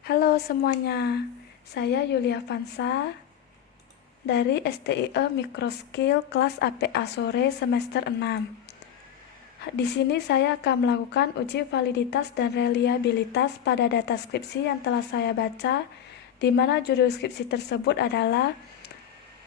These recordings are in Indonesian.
Halo semuanya, saya Yulia Vansa dari STIE Microskill kelas APA sore semester 6. Di sini saya akan melakukan uji validitas dan reliabilitas pada data skripsi yang telah saya baca, di mana judul skripsi tersebut adalah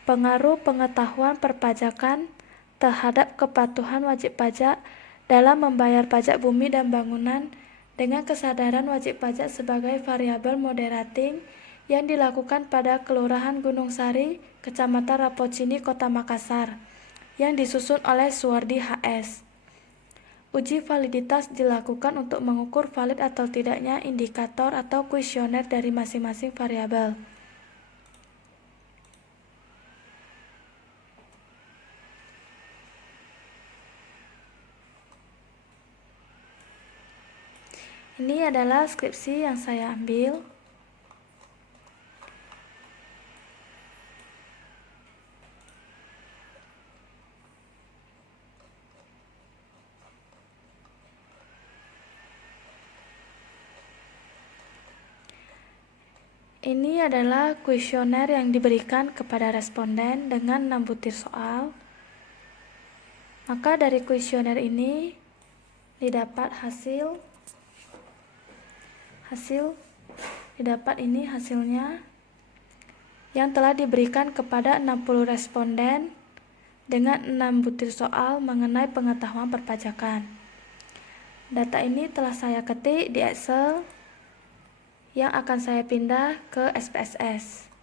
pengaruh pengetahuan perpajakan terhadap kepatuhan wajib pajak dalam membayar pajak bumi dan bangunan dengan kesadaran wajib pajak sebagai variabel moderating yang dilakukan pada Kelurahan Gunung Sari, Kecamatan Rapocini, Kota Makassar, yang disusun oleh Suwardi HS. Uji validitas dilakukan untuk mengukur valid atau tidaknya indikator atau kuesioner dari masing-masing variabel. Ini adalah skripsi yang saya ambil. Ini adalah kuesioner yang diberikan kepada responden dengan 6 butir soal. Maka dari kuesioner ini didapat hasilnya yang telah diberikan kepada 60 responden dengan 6 butir soal mengenai pengetahuan perpajakan. Data ini telah saya ketik di Excel yang akan saya pindah ke SPSS.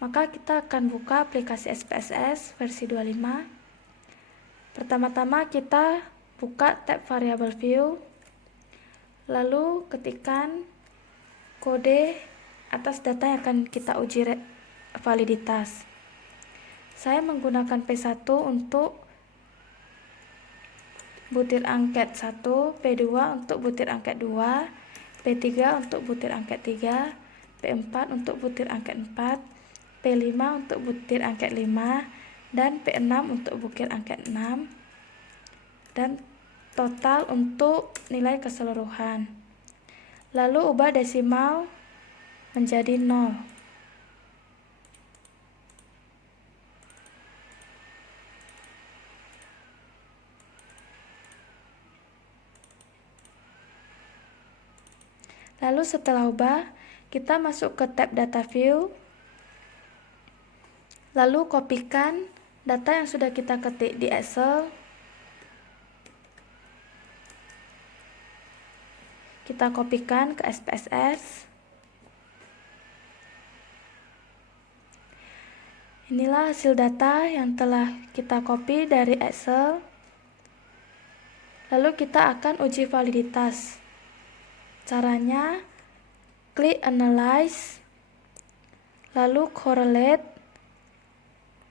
Maka kita akan buka aplikasi SPSS versi 25. Pertama-tama kita buka tab variable view, lalu ketikkan kode atas data yang akan kita uji validitas. Saya menggunakan P1 untuk butir angket 1, P2 untuk butir angket 2, P3 untuk butir angket 3, P4 untuk butir angket 4, P5 untuk butir angket 5, dan P6 untuk butir angket 6, dan total untuk nilai keseluruhan. Lalu ubah desimal menjadi 0. Lalu setelah ubah, kita masuk ke tab data view, lalu kopikan data yang sudah kita ketik di Excel, kita kopikan ke SPSS. Inilah hasil data yang telah kita copy dari Excel. Lalu kita akan uji validitas. Caranya, klik Analyze, lalu Correlate,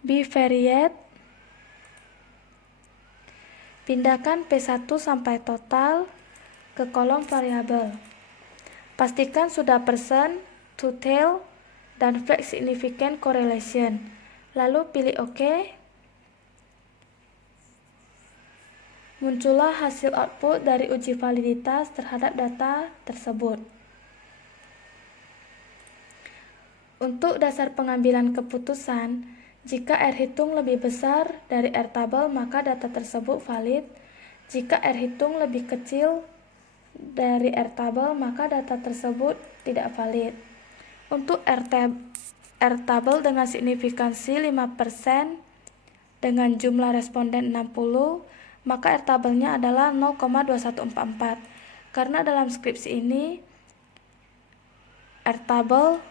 Bivariate, pindahkan P1 sampai total ke kolom variabel. Pastikan sudah persen, total, dan flex significant correlation. Lalu pilih OK. Muncullah hasil output dari uji validitas terhadap data tersebut. Untuk dasar pengambilan keputusan, jika R hitung lebih besar dari R tabel, maka data tersebut valid. Jika R hitung lebih kecil dari R tabel, maka data tersebut tidak valid. Untuk R tabel dengan signifikansi 5% dengan jumlah responden 60, maka R tabelnya adalah 0,2144. Karena dalam skripsi ini R tabel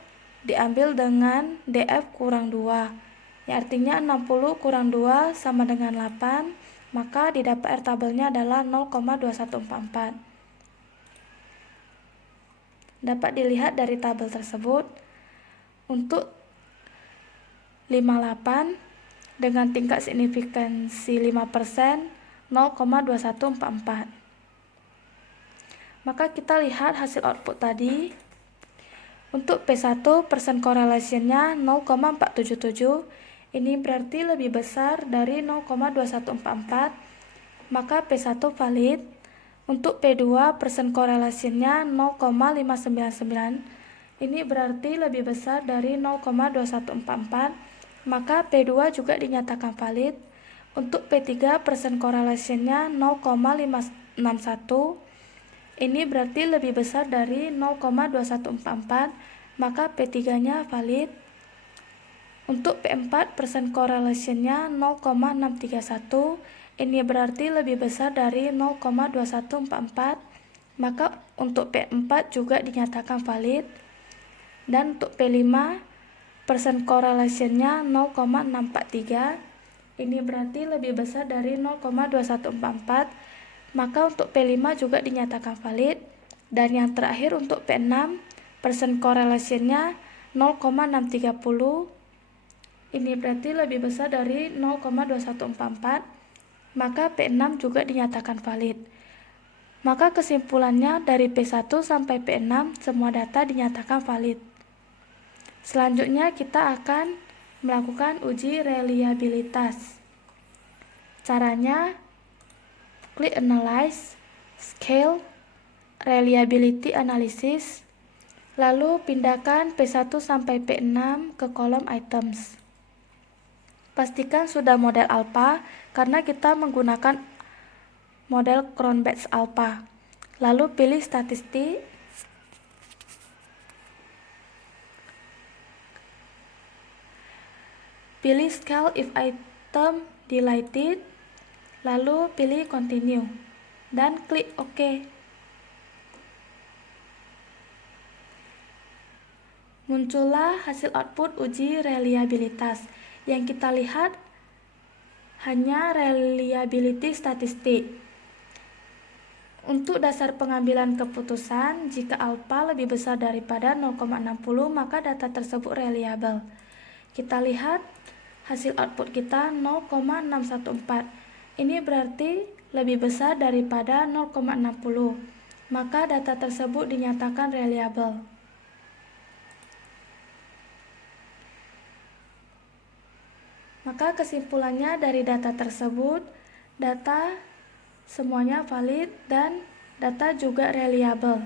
diambil dengan DF kurang 2, yang artinya 60 kurang 2 sama dengan 8, maka didapat R tabelnya adalah 0,2144. Dapat dilihat dari tabel tersebut, untuk 58 dengan tingkat signifikansi 5%, 0,2144. Maka kita lihat hasil output tadi. Untuk P1 persen correlation-nya 0,477. Ini berarti lebih besar dari 0,2144. Maka P1 valid. Untuk P2 persen correlation-nya 0,599. Ini berarti lebih besar dari 0,2144, maka P2 juga dinyatakan valid. Untuk P3 persen correlation-nya 0,561. Ini berarti lebih besar dari 0,2144, maka P3-nya valid. Untuk P4 persen correlation-nya 0,631. Ini berarti lebih besar dari 0,2144, maka untuk P4 juga dinyatakan valid. Dan untuk P5 persen correlation-nya 0,643. Ini berarti lebih besar dari 0,2144, maka untuk P5 juga dinyatakan valid. Dan yang terakhir untuk P6 persen correlation-nya 0,630. Ini berarti lebih besar dari 0,2144, maka P6 juga dinyatakan valid. Maka kesimpulannya dari P1 sampai P6 semua data dinyatakan valid. Selanjutnya kita akan melakukan uji reliabilitas. Caranya, klik Analyze, Scale, Reliability Analysis, lalu pindahkan P1 sampai P6 ke kolom Items. Pastikan sudah model alpha karena kita menggunakan model Cronbach's alpha. Lalu pilih statistik, pilih scale if item deleted, lalu pilih continue dan klik OK. Muncullah hasil output uji reliabilitas. Yang kita lihat hanya reliability statistik. Untuk dasar pengambilan keputusan, jika alpha lebih besar daripada 0,60 maka data tersebut reliable. Kita lihat hasil output kita 0,614. Ini berarti lebih besar daripada 0,60, maka data tersebut dinyatakan reliable. Maka kesimpulannya dari data tersebut, data semuanya valid dan data juga reliable.